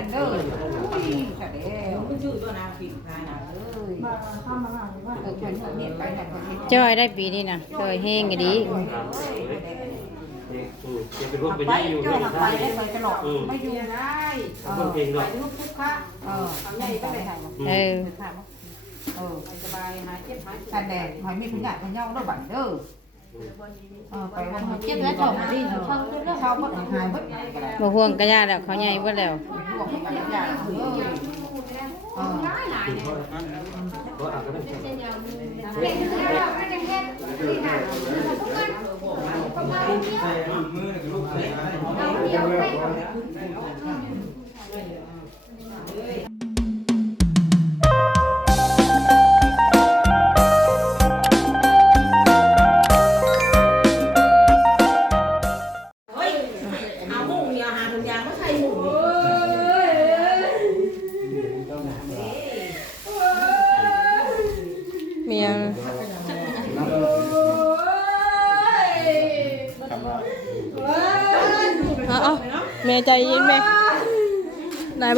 นั่นเด้ออุ้ยกระเด้วมันชื่อตัวนาปิดท้ายนะ เอ้ยเออเพิ่นเพิ่นเฮ็ดไปนั่นเพิ่นเฮ็ดจอยได้ปีนี้นะจอยแห้งก็ดีจะเป็นพวกเอาเป็นไปยี่อยู่เจ้าไม่เอาไปได้ได้ไปตลอดไม่อยู่ได้เอคนอเพลงหรอกลูกทุกข้าเออทำใหญ่ไปได้เออเออสบายหายเจ็บหายแสดงหอยมีทุกอย่างมันย่องเด้อบัดเด้อ เออไปวันเจ็บแล้วจบดีเนาะเช้าเพิ่นหายเพิ่นก็ได้ บ่ห่วงกระยาแล้วเขาใหญ่เบิดแล้ว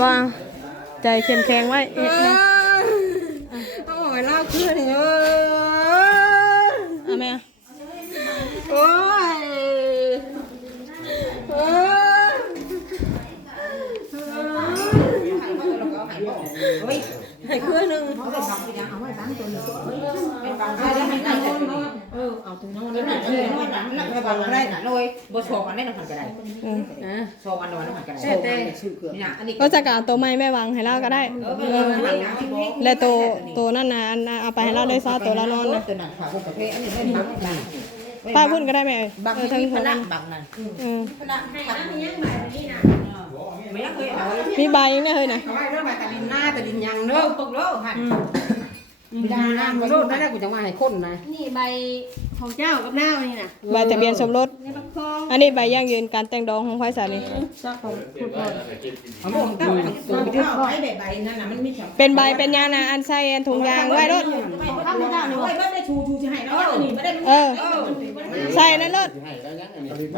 บ้างใจเข้มแข็งไว้เอ๊ะนะต้องหอยเล่าขึ้นเออเอาแม่โอ้ยเออเฮ้ยให้เครื่องนึงเขาไปทำไปยังเอาไว้ตั้งตัวนี้ไปบังได้ให้ได้เออเอาถุงนอนแล้วน่ะเออน้อยหนังแล้วไปบังได้น่ะเลยบ่ชอบอันนี้น่ะหันก็ได้ อืมนะชอบอันนอนหันก็ได้ชอบอันนี้ชื่อเกลือนี่นะอันนี้ก็จะกเอาตัวไม้แม่วางให้เราก็ได้เออเออหันหลังที่บ่และตัวตัวนั่นนะอันน่ะเอาไปให้เราได้ซอตัวเรานอนนะตัวนั้นฝาพวกประเภทอันนี้ไม่บังบังป้าพุ่นก็ได้ไหมเอ่ยบังเออทั้งที่ทั้พงนันั้นกบังนั่นอืมพนักให้อันนี้ยังใหม่นี่นะไม่เคยเอามีใบเนี่ยเฮ้ยนะเอาไว้เรื่องใบตะลินหน้าตะลินยังเด้อตกแล้วหั นไม่ได้นะมันโดนได้กูจะมาให้คนนะนี่ใบของเจ้ากับหน้านี่นะใบทะเบียนสมรส ในบักคองอันนี้ใบยั่งยืนการแต่งดองของไฟสานี่เอาหมดตั้งตัวไปเอาไว้ใบใบนั่นน่ะมันมีเป็นใบเป็นยางนะอันใส่อันถุงยางไว้รถข้าวไม่ได้เลยไม่ได้ชูชูจะให้แล้วนี่ไม่ได้เออใส่นั่นรถ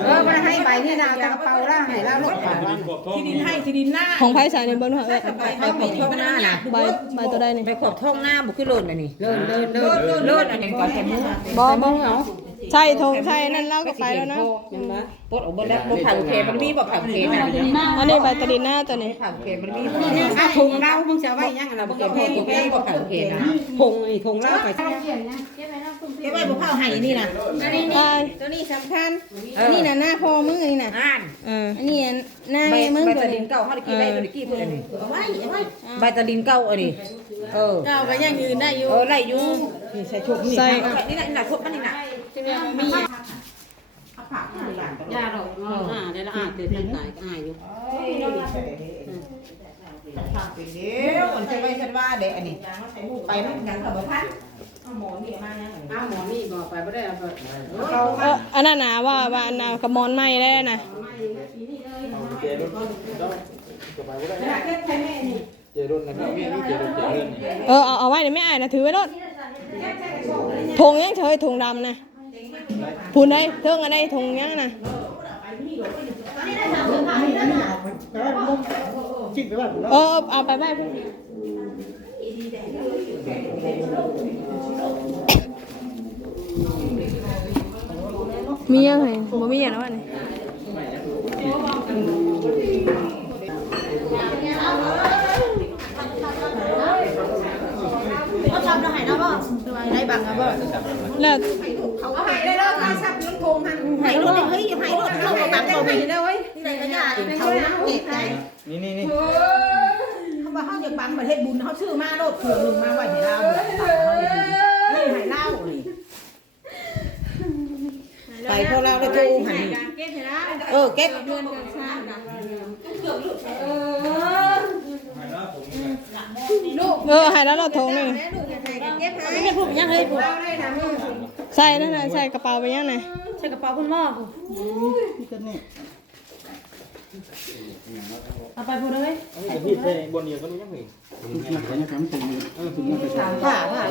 เออมันให้ใบนี่นะกระเป๋าล่าให้ล่าลูกป่าที่ดินให้ที่ดินหน้าของไฟสานี่เบิ้งหน่อยเอ้ยใบใบขอบหน้าน่ะใบใบตัวใดนี่ใบขอบท้องหน้าบุขึ้นโลนอันนี้เลินเลินเลินเลินอันนี้ก่อนแต่มือบอบอ ใช่ถุงใช่นั่นเล่าก็ไปแล้วนะปดออกบนแล้วบนผักเคมันมีบอกผักเคนะอันนี้ใบตะลินหน้าตัวนี้ผักเคมันมีอะถุงเรามึงจะไว้ยังเราบอกเคถุงเราบอกผักเคนะถุงนี่ถุงเราไปเก็บไว้นอกคุณเก็บไว้บุข้าวให้นี่นะอันนี้ใช่ตัวนี้สำคัญอันนี้น่ะหน้าพอมึงนี่น่ะอ่านเอออันนี้หน้าใบมึงใบตัวตะลินี้นเก่าเขาได้กี่ใบตัวนี้กี่เพื่อนนี่เอาไว้เอาไว้ใบตะลินเก่าอันนี้เออเจ้าก็ยังยืนได้อยู่เออไล่อยู่นี่ใส่ชุบนี่นี่น่ะนี่น่ะชุบมันนี่น่ะ จะมีมีผักทุกอย่างยาดอกอ่าได้ละอ่าเกิดทางสายก็อ่าอยู่ผักเป็นเดียวมันจะไว้ฉันว่าเด็กอันนี้ไปมันยังกับพัดเอาหมอนี่มายังเอาหมอนี่บอกไปไม่ได้เอาไปเขาเอออันนั้นนะว่าว่าอันน่ะกระมอนไหม้ได้นะเจรุ่นจะไปก็ได้เก็บใช้แม่นี่เจรุ่นนะครับวิ่งเจรุ่นเจรุ่นเออเอาเอาไว้เดี๋ยวไม่อายนะถือไว้รถถุงยังเฉยถุงดำนะ พูนได้เทิงอะไรทงยังนะเออเอาไปไปมียังไงบ่มีอย่างแล้วนี่ เขาทำแล้วยแล้วบ่ได้บังแล้วบ่แล้วเขาก็ใหายได้แล้วมาซับเงินโกงหันหายรถเฮ้ยใหายรถเราเอาตังค์ไปได้เว้ยไหนก็ยาเขาเก็บใจนี่นี่นี่เขาบอกเขาจะบังประเทศบุญเขาชื่อมาโลดเถื่อนหนึ่งมาไว้ให้เราเนี่ยไม่ให้เล่าเลยไปพวกเราได้ดูหันเออเก็บเดือนกันซ่าเออหายแล้วเราถุงนี่แม่ลูก ให้เก็บให้ไม่ผูกยังเฮ้ยผูกเราได้ทำมือใส่นั่นน่ะใส่กระเป๋าไปยังไงใส่กระเป๋าคุณหม้อผูกเอาไปผูกเลยพี่เพลงบนเดียวก็นี่ยังไงผ่าผ่า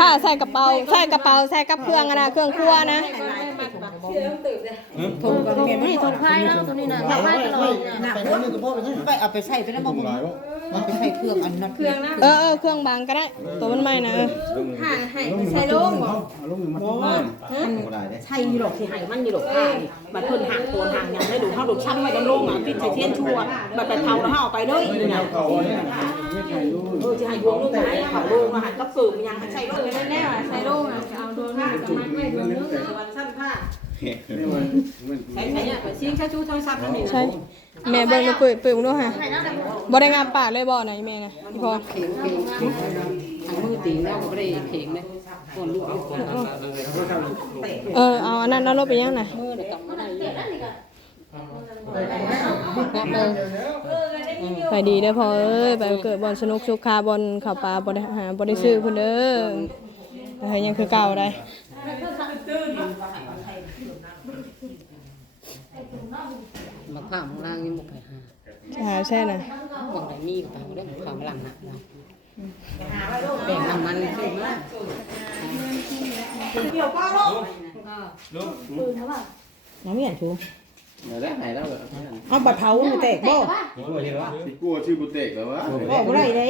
ผ้าใส่กระเป๋าใส่กระเป๋าใส่กับเครื่องอะนะเครื่องครัวนะถุงก็เป็นนี่ถูกไพ่แล้วตัวนี้นะถูกไพ่ตลอดหนักเอันนึงก็พอไปใช่ไปเอาไปใส่ไปแล้วบ่บ่ มันไปใส่เครื่องอันนั้นเครื่องนะเออเออเครื่องบางก็ได้ ตัวมันใหม่นะเออห่าให้ใส่ลงบ่เอาลงมาบ่ได้เด้ใช่ยีหลอกสิให้มันยีหลอกให้บัดเพิ่นห่างโคนห่างหยังได้ดูเฮาดูช่างไว้กันลงอะติดใส่เทียนชั่วบัดไปเผาแล้วเฮาเอาไปเลยนี่น่ะเขาเนี่ยไม่ใช่ดูเออสิให้ดวงลูกให้เผาลงอาหารกับฝืนยังให้ใส่ลงเออแน่ๆว่าใส่ลงอะเอาดวงนี้กับมัดไว้ดวงนึงวันสั้นผ้านี่มันมันใช้ใช้เนี่ยไปซิงช้าชูโทรศัพท์นั่นนี่นะใช่ แม่เบิ่งมาเปิดเปิดมึงดูฮะบ่ได้งามปากเลยบ่ไหนะแม่นะพี่พรเข่งเข่งเข่งทางมือตีแล้วก็บ่ได้เข่งเลยก่อนลูกเอาก่อนเออเอาอันนั้นเอารถไปยังน่ะมือเดี๋ยวกลับมาได้เลยไปดีเด้อพ่อเอ้ยไปเกิดบอลสนุกสุขคาบอลขับปลาบ่ได้หาบ่ได้ซื้อพุ่นเด้อเฮ้ยยังคือเก่าได้ มาข้ามล่างนี่บ่ไปหาหาใช่น่ะบางไดมีก็ไปบ่ได้ข้ามหลังน่ะแบ่งน้ำมันขึ้นมาน้ำเมียนชูเดี๋ยวได้หายแล้วเหรอเอาบัดเผามันแตกบ่สิกลัวชื่อบุเตกแล้ววะบ่บ่ได้เด้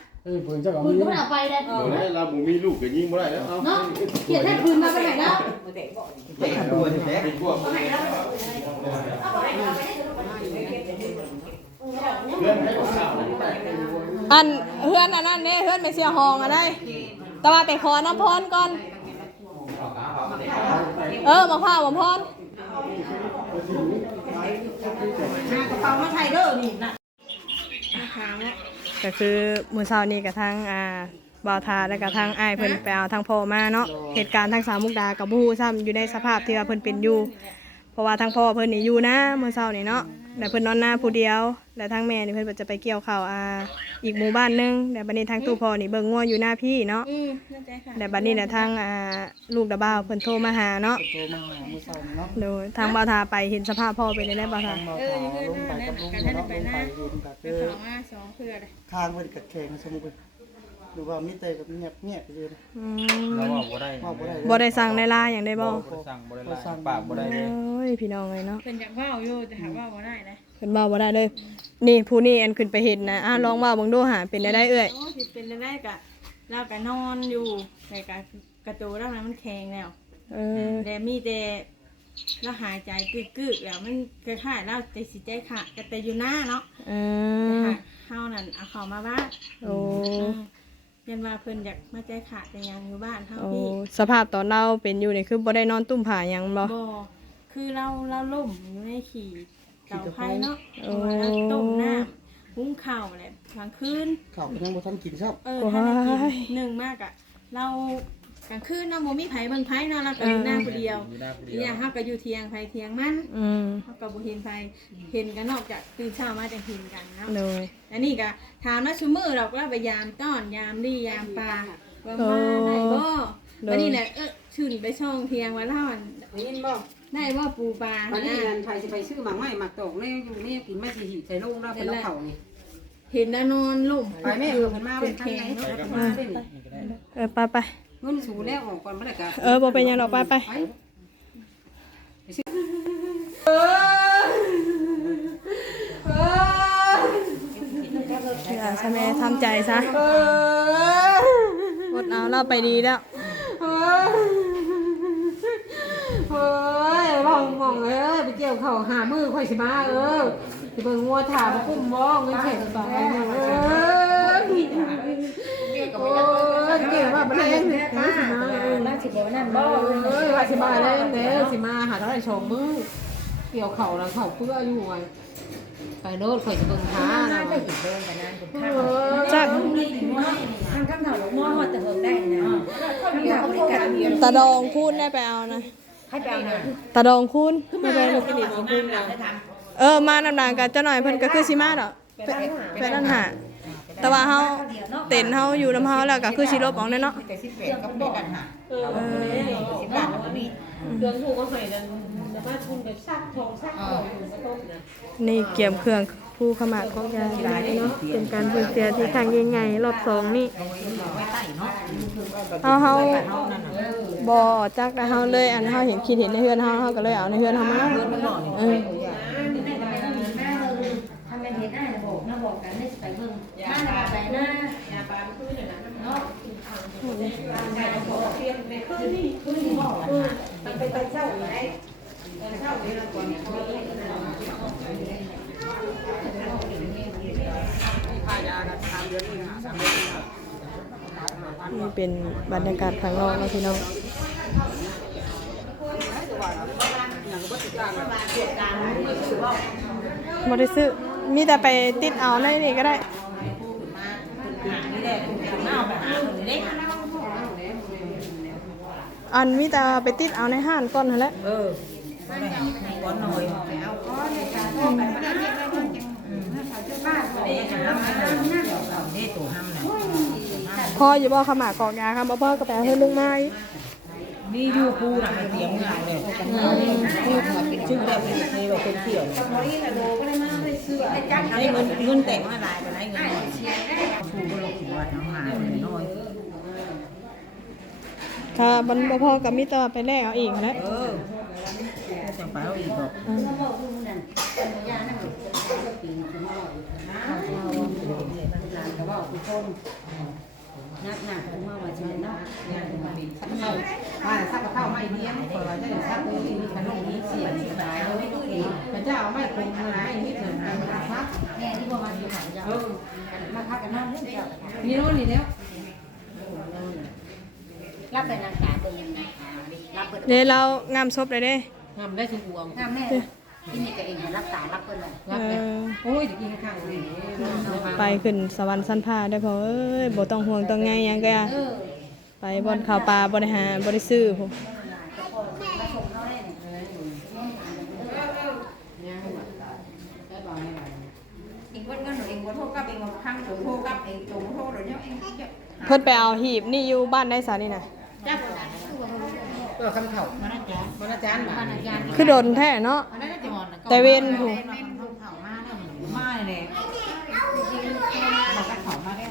เออเพิ่นจะเอาปืมีนก็มันเอาไปได้บ่ได้เราบ่มีลูกก็ยิงบ่ได้แล้วเอาเนาะเขียนให้ปืนมาไปไหนแล้วเตะตัวแท้กลัวเพื่อนให้ข่าวอันเฮือนอันนั้นเด้เฮือนไม่เสียห้องอะได้ แต่ว่าแต่ขอน้ำพรก่อน เออมาพร้าวมาพรกระเป๋ามาไทยเด้อนี่นะ ก็คือมื้อเช้านี้กับทางอ่าบ่าวทาและกับทางอ้ายเพิ่นไปเอาทางพ่อมาเนาะเหตุการณ์ทางสาวมุกดากับบ่ฮู้ซ้ำอยู่ในสภาพที่ว่าเพิ่นเป็นอยู่ เพราะว่าทางพ่อเพิ่นนี่อยู่นะมื้อเช้านี่เนาะ แต่เพิ่นนอนหน้าผู้เดียว และทางแม่นี่เพิ่นก็จะไปเกี่ยวข้าวอ่าอีกหมู่บ้านหนึงแต่บัดนี้ทางตู้พ่อนี่เบิ่งงัวอยู่หน้าพี่เนาะอืมนั่นใจค่ะแต่บัดนี้น่ะทางอ่าลูกดาบ้าวเพิ่นโทรมาหาเนาะโทรมาหามือเศร้าเนาะโดยทางบ่าวทาไปเห็นสภาพพ่อเป็นได้บ่าวทาเมาเออขาอยู่ลงเพื่ไปอนกับนั่นลุงกันนั่นเนาะไปลงนะไปยืนกับไปเออเขามาสองเพื่อเลยข้างเพิ่นกับแข่งสมมุติ หรือว่ามีแต่กับเงียบเงียบไปเลยอืมแล้วว่าบ่ได้เมาบ่ได้บ่ได้สั่งในไลน์หยังได้บ่บ่ได้สั่งบ่ได้ไล่ปากบ่ได้เลยโอ้ยพี่น้องเอ้ยเนาะเป็นจากว่าวอยู่แต่หาว่าวบ่ได้นะเพิ่นเว้าบ่ได้เลย นี่ผู้นี้อันขึ้นไปเห็นนะอะลองเว้าเบิ่งดูหาเป็นได้ได้เอ้ยโอ้สิเป็นได้กะเรากะนอนอยู่แต่กะกระโจแล้วนะมันแข็งแล้วเออแต่มีแต่เราหายใจกึกๆแล้วมันคล้ายๆเราใจสิใจขาดแต่อยู่หน้าเนาะเอแต่อหาเฮานั่นเอาเข้ามาบ้านโอ้ ยันว่าเพิ่นอยากมาใจขาดแต่ยังอยู่บ้านเฮาโอ้พี่สภาพตอนเราเป็นอยู่นี่คือบ่ได้นอนตุ้มผาหยังบ่ บ่คือเราเราล่มอยู่ในขี่เตาไฟเนาะโอ้เราต้มน้ำหุงข้าวแหละกลางคืนข้าวยังบ่ทันกินครับ เออถ้าได้กินหนึ่งมากอะเรา กลางคืนเนาะโมมีไผเบิ่งไผเนาะเราก็อยู่หน้าคนเดียวอยู่หน้าผู้อีเดียวอย่างเฮาก็อยู่เทียงไผเทียงมันอืมเฮาก็บ่เห็นไผเห็นกันนอกจากตื่นเช้ามาจะเห็นกันเนาะ โดย อันนี้ก็ถามว่าซุมื้อเราก็ไปยามต้อนยามดียามปลาว่ามาได้บ่วันนี้แหละเออชื่นไปช่องเทียงว่าเล่าอันได้ยินบ่ได้ว่าปูปลาวันนี้นะงานไทยสิไปซื้อหมากไม้หมากตอกนี่อยู่นี่กินไม่สิหิใส่ลูกแล้วเป็นเข่านี่เห็นนะนอนล่มไปแม่เออเพิ่นมาเป็นทางไหนเนาะมาเป็นเออไปไป เงินสูแล้วออกก่อนบ่ได้กะเออบ่เป็นหยังดอกไปไปไปอย่าซะแม่ทำใจซะอดเอาเราไปดีแล้ว เฮ้ยบ้องบ้องเอ้ยไปเกี่ยวเข่าหามือค่อยสิมาเออสิเบิ่งงัวถามกุ้มบ้องเงินแข็งไปเออโอ้ เกี่ยวว่าบ่ได้เงินสิมาเออน่าสิเดี๋ยวนั่นบ่เอ้ยว่าสิมาได้เด้อสิมาหาเท่าไหร่ชมมือเกี่ยวเข่าแล้วเข่าเพื่ออยู่ไงไปโลดข่อยสิเบิ่งท้านะจักทางคำถามหลวงพ่อแต่เฮิงได้นะคำถามบริการตาดองคูณได้ไปเอานะให้ไปเอานะตาดองคูณไม่เป็นลูกกินของคุณเออมานำๆกันเจ้าหน่อยเพิ่นก็คือสิมาดอกแฟนนั่นหา แต่ว่าเฮาเต้นเฮาอยู่นำเฮาแล้วก็คือสิลบออกแน่เนาะแต่สิเป็ดก็เป็นกันหาสิบบาทก็มีเดือนถูกก็ให้เดือนแต่ว่าคุณแบบซักทองซักทองก็ต้มนะนี่เกี่ยมเครื่องผู้ขมักของยายเนาะเป็นการสูญเสียที่ครั้งยิ่งใหญ่รอบสองนี่ไว้ใต้เนาะเฮาเฮาเฮานั่นน่ะบ่จักแต่เฮาเลยอันเฮาเห็นคิดเห็นในเฮือนเฮาเฮาก็เลยเอาในเฮือนเฮามาเพิ่นมันหล่อนี่เออ เนะบอกกันได้ไปเบิ่ง ยา บ้า นปลาน่ะไปไปหหน้าน้ายาปลาขึ้นเลยนะเนาะใส่ของเทียมในขึ้นนี่ขึ้นนี่บอกมันเป็นตอนเช้าไหนตอนเช้านี้เราควรนี่เป็นบรรยากาศข้างนอกนะพี่น้องบ่ได้ซื้อ มีแต่ไปติดเอาในนี่ก็ได้ อันมีแต่ไปติดเอาในห้านก่อนนั่นแหละเออก้อนหน่อยเอาก้อนในการพ่อไปมาได้เรียกได้เพิ่นจังบ้านนี่จะห้ามให้เรานี่ตัวห้ามนะพ่ออย่าบอกขมากอกยาครับบ่พ่อก็ไปเอาให้ลุงไมาอีกนี่อยู่ปูน่ะมันเตรียมงานเลยชื่อแบบเป็นเที่ยว เป็นเที่ยวให้เงินเงินแต่งมาลายไปไหนเงินปูก็ลงหัวน้องหาน้อยถ้ามันบ่พอก็มีแต่ว่าไปแลกเอาอีกนั่นแหละเออจะไปเอาอีกบอกบ้านซักข้าวไม่ เลี้ยงเปิดได้ซักนี้มีขนมนี้เสียสายเราไม่ต้องกินพระเจ้าไม่คงอะไรนี่เถิดมาพักแม่ที่บ่มาอยู่หางยาวมาพักกันนอนเรื่องเดียวมีโน่นนี่แล้วรับเป็นนางกาวเบิ่งรับเปิดเดี๋ยวเรางามศพเลยเด้งามได้ชุบวงงามแน่ที่นี่ก็เองรับตารับเพิ่นเลยรับเลยอโอ้ยตะกี้ข้างๆนี่ไปขึ้นสวรรค์สั้นผ้าได้พอเอ้ยบ่ต้องห่วงต้องไงยังก็ไปบนข้าวปลาบ่ได้หารบ่ได้ซื้อผม มาส่งเขาได้เนี่ยเองว่าเงินหนูเองว่าโทษกับเองว่าข้างโถโทษกับเองโถโทษหรือเนี่ยเองจะ เพิ่นไปเอาหีบนี่อยู่บ้านได้สานี่น่ะจับก็คำเข่ามันอาจารย์มันอาจารย์มันอาจารย์คือโดนแท้เนาะอันนั้นจะหอนแต่เว้นผู้เป็นภูเขามาเนี่ยมาเลยจริงๆมันก็เขามาได้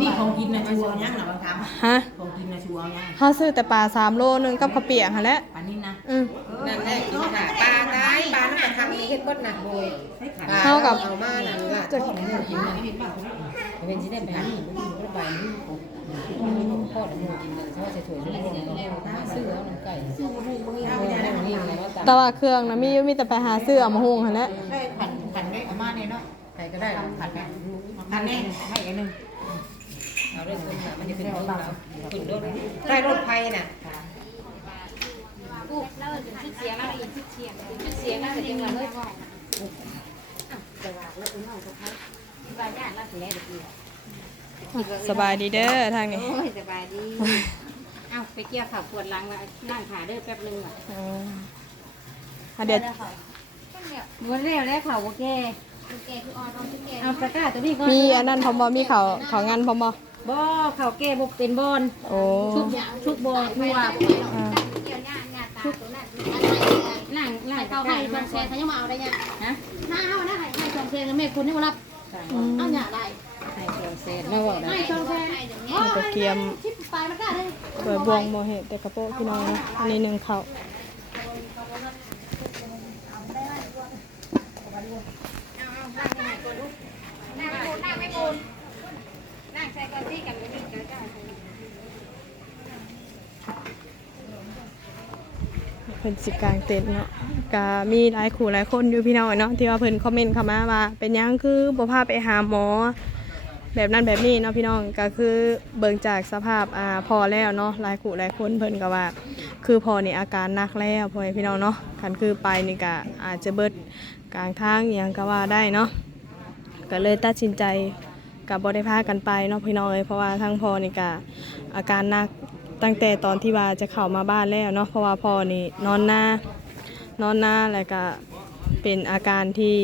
นี่ของกินนะชัวยังนะบางคฮะำของกินนะชัวยังเฮาซื้อแต่ปลา3โลนึงกับข้าวเปียกหั่นแหละอันนี้นะอืมนั่นแหละกินค่ะปลาตายปลา น้ำมันทำมีเฮ็ดบดหนักโบยเท่ากับเอามาหนังละจะทอดหมูกินนะเป็นที่ได้ไปหาหมูกินก็ไปนี่ทอดหมูกินเลยเพราะว่าใส่ถั่วใส่หมูซื้อเอาหนังไก่ซื้อหมูมึงเอาไปได้หมูนี่อะไรว่าตามแต่ว่าเครื่องน่ะมีอยู่มีแต่ไปหาซื้อเอามาหุงหั่นแหละได้ผันผันได้อามาเนี่ยเนาะใครก็ได้ผันแบบผันแน่ไม่อันนึงเอาได้คนละมันจะเป็นรถเราขึ้นรถใต้รถไฟน่ะ ปุ๊บแล้วถึงชุดเสียงแล้วอีกชุดเสียงชุดเสียงแล้วจะยังไงเลยแต่ว่าแล้วอุ้งเอาสักพักบายญาติแล้วถึงได้ดีสบายดีเด้อทางนี้โอ้ยสบายดีเอ้าไปเกี่ยวข่าวปวดหลังว่านั่งขาเด้อแป๊บนึงอะอ๋ออะเดี๋ยววันแล้วแล้วข่าวโอเคแกคือออนออนชุดแกเอาตะกร้าตัวนี้ก่อนมีอันนั้นพอบ่มีเขาเขางานพอบ่บ่ข่าวแกบกเป็นบอลโอ้ชุบชุบบอลทั่ว อ่านั่งนั่งเขาให้ชองแชร์เขายังมาเอาได้ยังฮะน้าเอาได้ให้ให้ชองแชร์กับแม่คนที่มารับอืมเอาอย่าได้ให้เซลเซนมาบอกนะให้ชองแชร์มันก็เกียมชิปไปมันก็ได้เปิดบวงโมเห็ดแต่กระโปรงพี่น้องนะอันนี้หนึ่งเขา เพิ่นสิกลางเต็นท์เนาะก็มีหลายคู่หลายคนอยู่พี่น้องเนาะที่ว่าเพิ่นคอมเมนต์เข้ามาว่า เป็นยังคือบ่พาไปหาหมอ แบบนั้นแบบนี้เนาะพี่น้องก็คือเบิ่งจากสภาพอ่าพอแล้วเนาะหลายคู่หลายคนเพิ่นก็ว่า คือพอนี่อาการหนักแล้วพ่อแม่พี่น้องเนาะคันคือไปนี่ก็อาจจะเบิดกลางทางอหยังก็ว่าได้เนาะก็เลยตัดสินใจกับบ่ได้พากันไปเนาะพี่น้องเอ้ยเพราะว่าทั้งพอนี่ก็อาการหนัก ตั้งแต่ตอนที่ว่าจะเข้ามาบ้านแล้วเนาะเพราะว่าพ่อนี่นอนหน้านอนหน้าแล้วก็เป็นอาการที่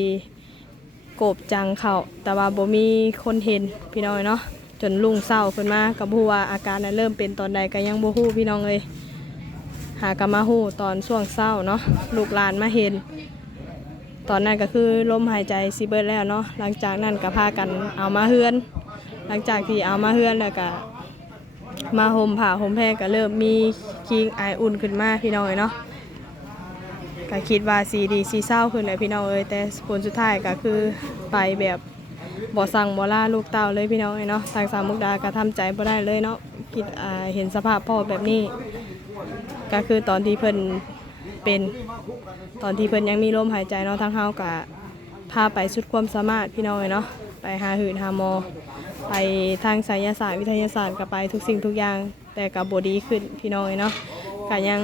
โกบจังเขาแต่ว่าบ่มีคนเห็นพี่น้องเนาะจนลุงเศร้าขึ้นมากับผู้ว่าอาการนั้นเริ่มเป็นตอนใดก็ยังบ่ฮู้พี่น้องเลยหากมาฮู้ตอนช่วงเศร้าเนาะลูกหลานมาเห็น ตอนนั้นก็คือลมหายใจสิเบิดแล้วเนาะหลังจากนั้นก็พากันเอามาเฮือน หลังจากที่เอามาเฮือนแล้วก็ มาห่มผ้าห่มแพรก็เริ่มมีคิงไอายอุ่นขึ้นมาพี่น้องเอ้ยเนาะก็คิดว่าสีดีสีเศร้าขึ้นเลยพี่น้องเอ้ยแต่ผลสุดท้ายก็คือไปแบบบ่สั่งบ่ล่าลูกเต้าเลยพี่น้องเอ้ยเนาะทางสามมุกดาก็ทำใจบ่ได้เลยเนาะคิดอ่าเห็นสภาพพ่อแบบนี้ ก็คือตอนที่เพิ่นเป็นตอนที่เพิ่นยังมีลมหายใจเนาะทางเฮาก็พาไปสุดความสามารถพี่น้องเอ้ยเนาะไปหาหืนหาหมอ ไปทางไสยศาสตร์วิทยาศาสตร์ก็ไปทุกสิ่งทุกอย่าง แต่ก็บ่ดีขึ้นพี่น้องเอ้ยเนาะก็ยัง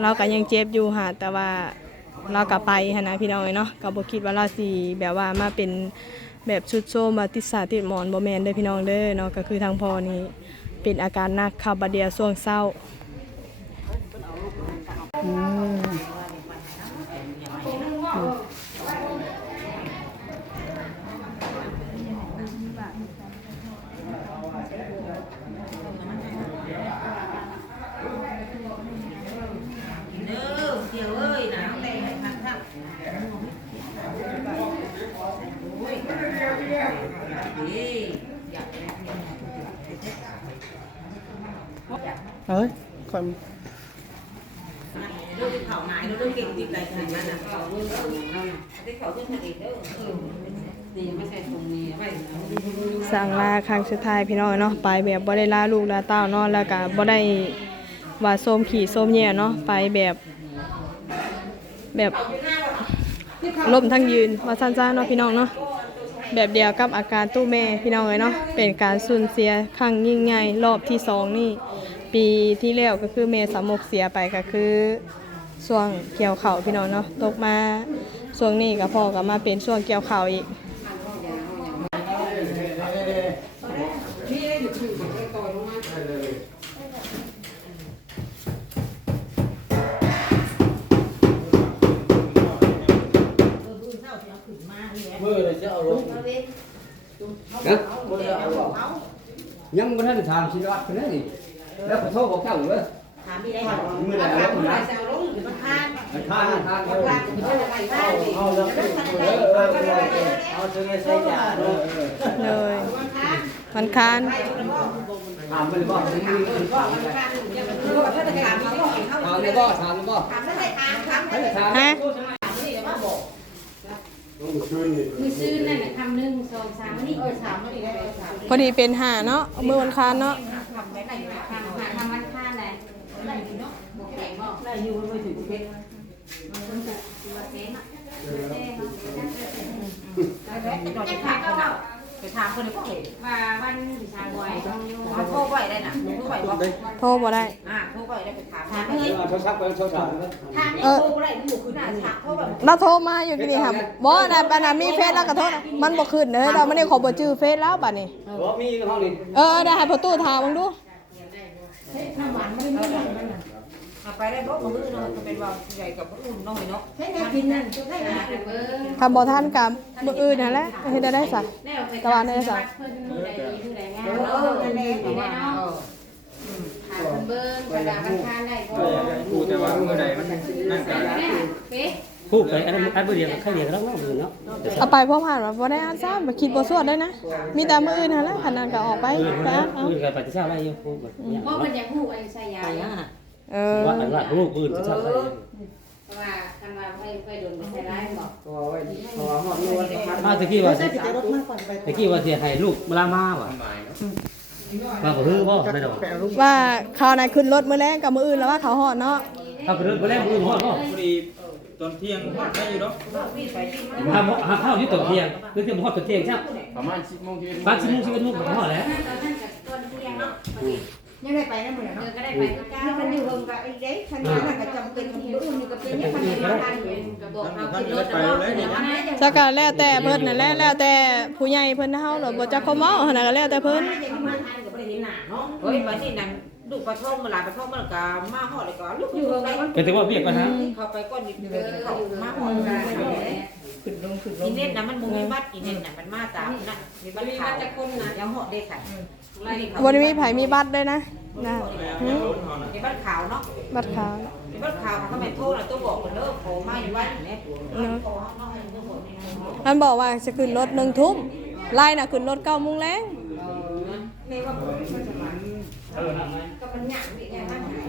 เราก็ยังเจ็บอยู่ค่ะแต่ว่าเราก็ไปหนนะพี่น้องเอ้ยเนาะก็บ่คิดว่าเราสิแบบว่ามาเป็นแบบชุดโซมาติดสาติดหมอนบ่แมนเด้อพี่น้องเด้อเนาะก็คือทางพอนี่เป็นอาการหนักค่ะบัดเดียวช่วงเศร้าเอ้ยความ สั่งลาครั้งสุดท้ายพี่น้องเนาะไปแบบบ่ได้ลาลูกลาเต้าเนาะแล้วก็บ่ได้ว่าโซมขี่โซมแย่เนาะไปแบบแบบล้มทั้งยืนว่าซั่นๆเนาะพี่น้องเนาะแบบเดียวกับอาการตู้แม่พี่น้องเลยเนาะเป็นการสูญเสียครั้งยิ่งใหญ่รอบที่สองนี่ ปีที่แล้วก็คือเมสามกเสียไปก็คือช่วงเกี่ยวเข่าพี่น้องเนาะตกมาช่วงนี้ก็พอกับมาเป็นช่วงเกี่ยวเข่าอีก มือเลยจะเอาลงครับยังไม่ทันถามชีวิตคนนี้นี่แล้วขอโทษบอกเจ้าเลยถามพี่ได้มือไหนแล้วคนนั้นจะเอาลงหรือมันคานทานทานเอาคานจะไม่ใช่อะไรบ้างดิเอาแล้วเออเออเอาเชิญใส่ยาเออเลยมันคานมันคานถามมันบ่มีมันคานยังไม่รู้ว่าถ้าจะถามเขาเขาถามเลยบ่ถามเลยบ่ถามไม่ได้ถามถามให้ถา มฮะมือซื้อนั่นน่ะทำหนึ่งสองสามวันนี้เออถามไม่ได้ถามพอดีเป็นหาเนาะมือมันคานเนาะทำไม่ได้ทำหาทำวันข้านเลยได้อยู่เนาะบอกแข่งบอกได้อยู่ไม่ถึงเพชรตัวเจ๊อะเจ๊แล้วจะนอนจะถามเขา ไปถามคนนี้ก็เห็นว่าวันที่ชาบอยต้องอยู่เขาโทรไปได้น่ะโทรไปบอกโทรบ่ได้ อ่าโทรไปได้ไปถามถามถามเฮ้ยโทรศัพท์ไปโทรศัพท์ถามนี่โทรไปได้หมู่คือหน้าฉากโทรแบบเราโทรมาอยู่ที่นี่ค่ะบ่นะปานน่ะมีเฟซแล้วก็โทรนะมันบ่ขึ้นเด้อเราไม่ได้ขอบ่ชื่อเฟซแล้วบัดนี้บ่มีห้องนี้เออได้ให้พ่อตู้ถามมึงดูน้ำหวานไม่ได้ไม่ได้ เอาไปได้บอกมือเนาะจะเป็นว่าใหญ่กับอื่นน้อยเนาะใช่ไงกินนั่นใช่ไงเบอร์คำบ่ทันกับมื้ออื่นนั่นแหละเฮ็ดได้ได้ซะแล้วไปการเพิ่นมือใดดีมือใดงามเออนั่นเองดีแน่เนาะถามเบิ้งกระดาษวันข้านได้บ่กูแต่ว่าเมื่อใดมันนั่นกันแม่เป๊ะพูดไปอันนั้นอันเดียวแค่เดียวก็ต้องดูเนาะเอาไปพอผ่านมาบ่ได้อ่านซ้ำบ่คิดบ่สวดได้นะ มีแต่มื้ออื่นนั่นแหละคันนั้นก็ออกไปอื่นไปอ่านเอาอื่นกับปฏิเสธอะไรอยู่พูดแบบนี้เพราะมันอยากฮู้อายุใส่ยา เออว่าอันว่าลูกอื่นจะชอบอะไรเพราะว่าคันว่าไปไปโดนไปใส่ร้ายบอกตัวไว้เพราะว่าหอดนวลอ้าวตะกี้ว่าใช่จะรถมากกว่าไปตะกี้ว่าเสียให้ลูกเวลามาว่ะมาบ่ฮือบ่ไม่ดอกแปลรูปว่าเขาวนายขึ้นรถมื้อแรกกับมื้ออื่นแล้วว่าเขาฮอดเนาะถ้าไปเรื่องไปแล้วอื่นฮอดบ่พอดีตอนเที่ยงได้อยู่เนาะหาหมอหาข้าวอยู่ตอนเที่ยงหรือที่บ่ฮอดตอนเที่ยงใช่ประมาณ10โมงที่บางชั่วโมงชีวิตลูกก็ฮอดแล้วต้นเที่ยงเนาะ ยังได้ไปนั่นเหมือนเอเนาะอก็ได้ไปก็ก้านี่วมันอยู่เพิ่งกับไอ้เด็กขนาดนั้นก็จำเป็นคนอื่นอยู่กับเป็นยังขนาดนั้นกระบอกเอาขึ้นรถเนาะเดี๋ยววันนั้นจักก็แล้วแต่เพิ่นนั่นแหละแล้วแต่ผู้ใหญ่เพิ่นเฮาหรอบ่จักเขาเมาหั่นน่ะก็แล้วแต่เพิ่นเฮ้ยวันนี้นั่นลูกปลาท่องมาหลายปลาท่องมันก็มาหอดเลยก็ลูกอยู่ไงเป็นแต่ว่าเบียกปัญหาเขาไปก้อนนิดเอเดียวอเขาอยู่มามาหหอ อดมเลกันยอีเน็ตนะมันมุมีบัตรอีเน็ตน่ะมันมาตามนะมีบัตรขาวยังหอดได้ค่ะบ่ได้มีไผมีบัตรด้วยนะนะหืมมีบัตรขาวเนาะบัตรขาวมีบัตรขาวเขาไม่โทษนะตัวบอกคนเลิกโผล่มาอยู่บ้านเนี่ยเนาะมันบอกว่าจะขึ้นรถ1ทุ่มไล่น่ะขึ้นรถ9:00นแลงนี่ว่ามันจะมาก็มันหยาบอีกไงมันหาย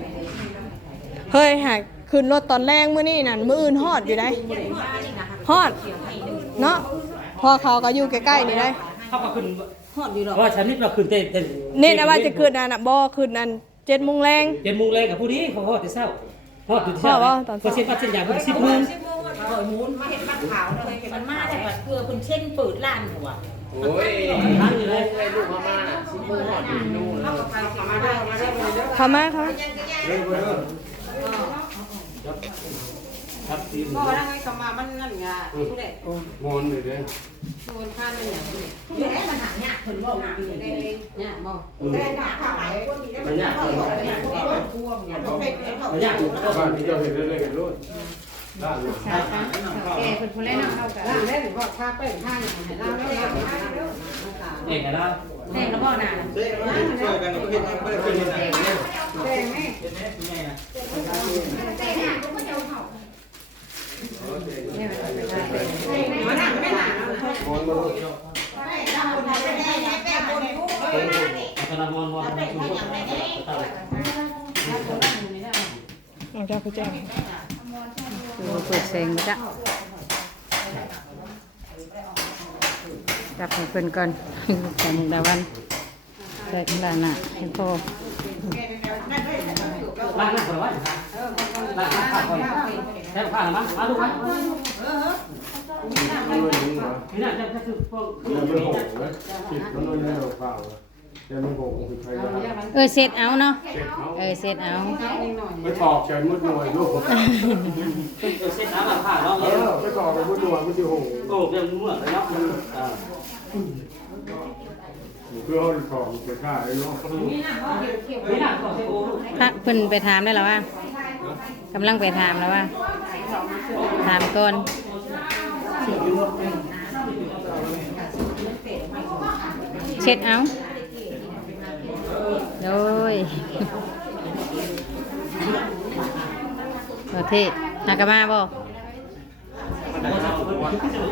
เฮ้ยหากขึ้นรถตอนแรกมื้อนี้นั่นมื้ออื่นฮอดอยู่ได้ ฮอดเนาะพอเขาก็อยู่ใกล้ๆนี่ได้เขาก็ขึ้นฮอดอยู่หรอกว่าฉันนิดว่าขึ้นเต้นเต้นนี่นะว่าจะขึ้นนั่นน่ะบ่ขึ้นนั่น7:00นแรงเจ็ดโมงเลยกับผู้นี้เขาฮอดแต่เช้าฮอดอยู่ที่เช้าฮอดว่าตอนเช้าเขาเส้นวัดเส้นยาเพิ่น10โมงมันมาแต่ว่าเพื่อคุณเช่นเปิดร้านหัวโอ้ยร้านอยู่เลยให้ลูกมามาสิโมงหอดอยู่นู่นเข้ามาเข้ามา ครับทีมก็ว่าไงก็มามันนั่นไงผู้ใดมอนเลยเด้อโดนข้านั่นเนี่ยอยู่ได้มันหาเนี่ยเพิ่นบอกอยู่ได้เนี่ยบ่มันยากมันยากมันยากบ้านที่เราเห็นเรื่อยๆกันรุ่นด้านแกเพิ่นผู้แรกนำเข้ากันล่างแรกหรือว่าข้าไปข้างให้ล่างแล้วล่างแล้วเองไงล่ะแม่แล้วบ่น่ะช่วยกันเฮ็ดให้เพิ่นเป็นได้แดงแม่เฮ็ดให้คุณแม่นะมานั่งไม่หนา มอนมาลูก เอาตะนามอนวอนมาชุมนุม เอาเจ้าเปิดเสียงจ้ะจับให้เพิ่นก่อนแต่มุกดาวันแต่ข้างล่าน่ะเห็นพอล้างหน้าก่อนวะมาข้าวก่อนแทบข้าวมั้งมาลูกมั้ยมันเลยยิงเหรอนี่น่าจะคือพวกแล้วมันโหงนะติดมันเลยแล้วเปล่า แล้วมันโหงคือใครได้เออเสร็จเอาเนาะเจ็บเขาเออเสร็จเอาไปตอกใจมุดหน่วยลูกเส้นน้ำมาผ่าเนาะเออไปตอกไปมุดหน่วยมันจะโหงโอ้เรื่องเมื่อเนาะอ่าเพื่อเอาของไปฆ่าไอ้น้องนี่น่าก็ใช่โอ้ลูกพระเพิ่นไปถามได้แล้วว่ากำลังไปถามแล้วว่า ถามก่อนเช็ดเอาโด ยประเทศนากมาบ่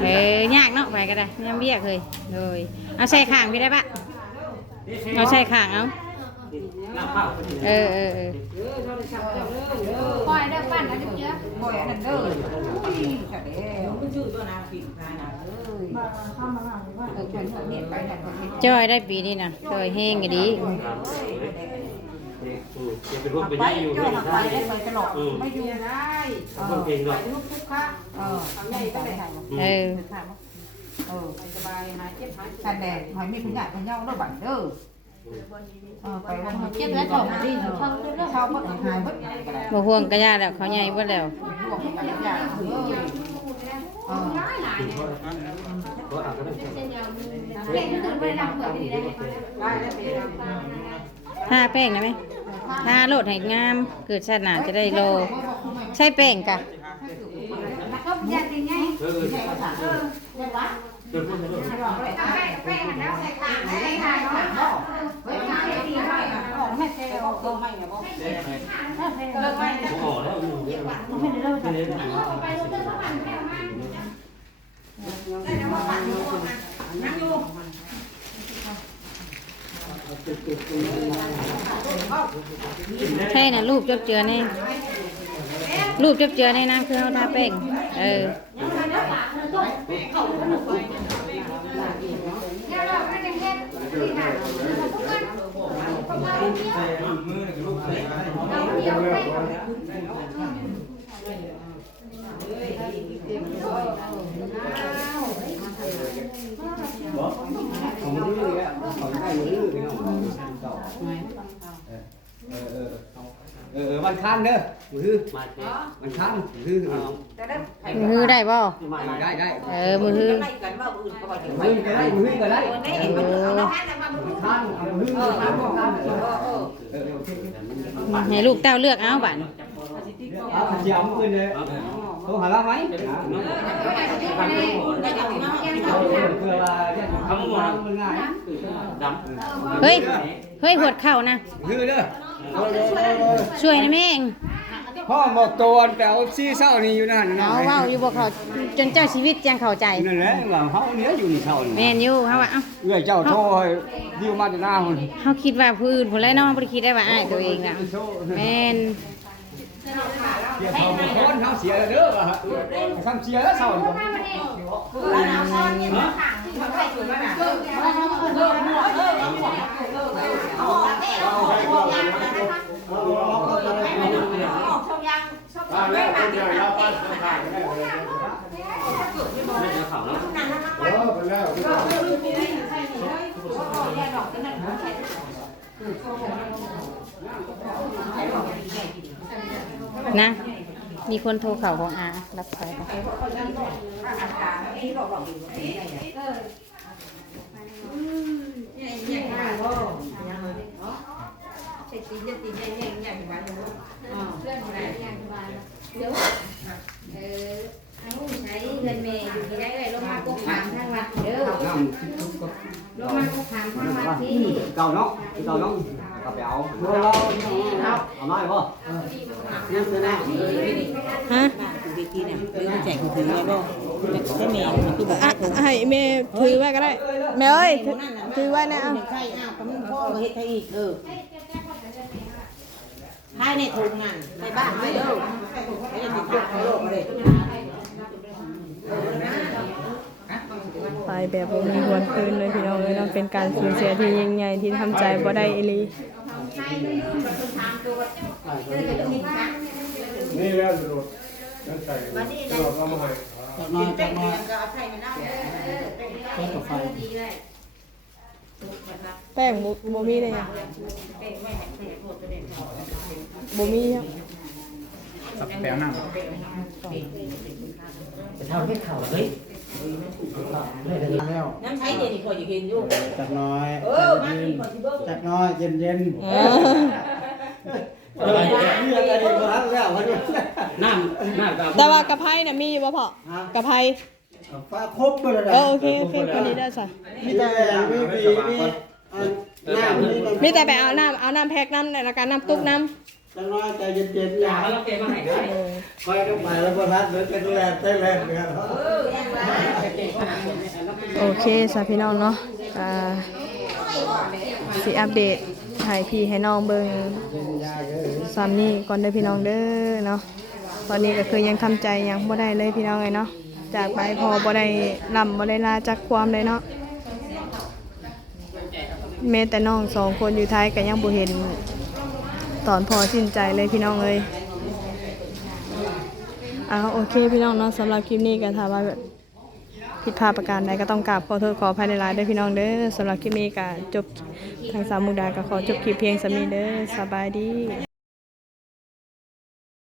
เออยากเนาะไปก็ได้ยามเบี้ยเคยโดยเอาใส่ขางพี่ได้ปะเอาใส่ขางเอาน้าเออเออเออปล่อยเด้ปั้นนเยอะบอยอันเดอระเด้าปิดนานาเอ้ยออคนนั้นเห็น จอยได้ปีนี้นะจอยแห้งก็ดีเป็นพวกเป็นไปยี่อยู่เจ้าไม่หักไปได้ได้ไปตลอดไม่อยู่ได้เออไปทุกทุกค่ะเออทำใหญ่ก็ได้เออเออสบายหายเจ็บหายกันแดดหายมีคุณยายคุณย่าแล้วบัดเด้อเออไปวันเจ็บแล้วถอดมาดิเนาะเช้าเมื่อหายเมื่อบ่ห่วงกระยาแล้วเขาใหญ่เบิดแล้ว บอกกันอย่างเออก็อาจจะไม่เล่นถึงไม่รับเผื่อดีได้ได้ได้ไปแล้วทาแป้งได้ไหมทาโลดให้งาม เกิดชาติหน้าจะได้โล ใช้แป้งกะก็ยากยังไงเออแป้งแล้วใส่ขาใส่ขาเนาะเฮ้ยขาไม่ดีไม่ของแม่เจ้าเออไม่เนี่ยบอกเลิกไม่ อ๋อแล้วไม่ได้ใช่น่ะรูปจบเจือในรูปจบเจือในน้ำคือเฮาทาแป้งเออใส่มือกับลูกใส่ของมันดื้อแล้วของได้มันดื้อนี่เนาะเออเออเออมันคันเด้อมือมันคันมือมือได้บ่าได้ได้เออมือมือก็ได้มือก็ได้เออมือคันเออคันเออเออโอเคให้ลูกเต้าเลือกเอาบัดเอาขยำขึ้นเลย โทรหาเราไหมเพื่อว่าจะทำมันง่ายดำเฮ้ย เฮ้ยหวดเข่านะคือเด้อช่วยนะแม่งพ่อบอกตัวแต่เอาซี่เศร้านี่อยู่นั่นนะเอาเว้าอยู่บ่เขาจนเจ้าชีวิตยังเข้าใจนั่นแหละว่าเฮาเนี้ยอยู่นี่เท่านี่แม่นอยู่เฮาว่าเอ้าเอื้อยเจ้าโทรให้ดิวมาแต่หน้าหุ่นเฮาคิดว่าผู้อื่นผู้ใดเนาะบ่ได้คิดได้ว่าอ้ายตัวเองน่ะแม่นสีย เขาคนเขาเสียแล้วเด้อว่ะทำเสียแล้วเศร้าอยู่เอาซ้อนเนี่ยมาขังที่มันใส่ถุงมันอะเออเออเออเออเออเอาหัวเอาหัวเอ๊ะเอาหัวเอายางมานเอาออกช่องยางช่องบ้านไม่แล้วผ่าต้นนใหญ่ที่เราผ่านปั้นข้างๆได้เลยไม่จะเข่าแล้ว นะ มีคนโทรเข่าของอารับสายก่อนเออ ใช้เงินเมย์อยู่ที่ได้เลยลงมากุ๊กขามทางวัดเด้อน้ำลงมากุกขามทางวัดที่เก่าเนาะเก่าเนาะกลับไปเอาเราเอาน้อยป่ะนั่นคือหน้ฮะวิธีเนี่ยเรื่องแจกถือไว้บ่ใช่แม่คือบอะให้แม่ถือไว้ก็ได้แม่เอ้ยถือไว้นะเอาใช่อ้าวก็มึงพ่อเฮ็ดให้อีกเออให้ในถุงนั่นในบ้านไว้เด้อไม่ได้ติดตามโลกเลย ไป แบบบ่มีหวนคืนเลยพี่น้องเอ้ยเนาะเป็นการสูญเสียที่ยิ่งใหญ่ที่ทำใจบ่ได้อีหลีนี่แล้วสุดนั่นใส่ตลอดเรามาให้นอนจังนก็เอาใส่มาเนาะเออเป็นดีเลยแป้งบ่บ่มีเลยอะบ่มีอะแปลวน้ำจะเท่าที่เข่าเฮ้ย แล้วน้ำใช้เดี๋ยวนี้ข่อยอยากเห็นอยู่จัดน้อยเออมากินข่อยสิเบิ่งจัดน้อยเย็นเย็นเออเรื่องอะไรก็รักแล้ววันนี้น้ำน้ำกับแต่ว่ากระไพน่ะมีอยู่บ่พ่อกระไพฟ้าครบไปเลยเออโอเคโอเคอันนี้ได้จ้ะมีแต่มีปีมีน้ำมีมีแต่ไปเอาน้ำเอาน้ำแพ็กน้ำแล้วก็น้ำตุ๊กน้ จัดน้อยใจเย็นเย็นอย่าแล้วเกมมาให้ได้ำเออคอยต้องไปแล้วก็รัดเหลือเป็นแรงเต้นแรงเหมือนกันโอเคสาพี่น้องเนาะอ่าสิอัปเดตให้พี่ให้น้องเบิ่งซ้ำนี่ก่อนเด้อพี่น้องเด้อเนาะตอนนี้ก็คือยังทำใจยังบ่ได้เลยพี่น้องเลยเนาะจากไปพอบ่ได้ลำบ่ได้ลาจากความเลยเนาะแม้แต่น้องสองคนอยู่ไทยก็ยังบ่เห็น ตอนพอสิ้นใจเลยพี่น้องเลยอ่าโอเคพี่น้องเนาะสำหรับคลิปนี้ก็ถามว่าแบบผิดพลาดประการใดก็ต้องกราบขอโทษขออภัยในไลายๆเด้พี่น้องเด้อสำหรับคลิปนี้ก็จบทางสามมุกดาก็ขอจบคลิปเพียงสามีเด้อสบายดี